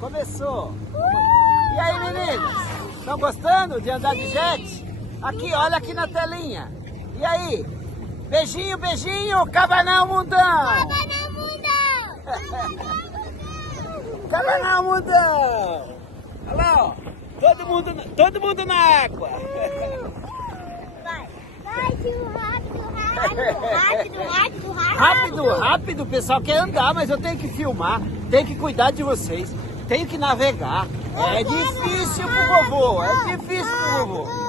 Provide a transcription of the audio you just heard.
Começou. E aí, meninos? Estão gostando de andar de jet? Aqui, olha aqui na telinha. E aí? Beijinho, beijinho, Cabanal Mundão! Cabanal Mundão! Cabanal Mundão! Olha lá, ó. Todo mundo na água. Vai, tio, rápido. Rápido, o pessoal quer andar, mas eu tenho que filmar, tenho que cuidar de vocês, tenho que navegar. É difícil pro vovô, é difícil pro vovô.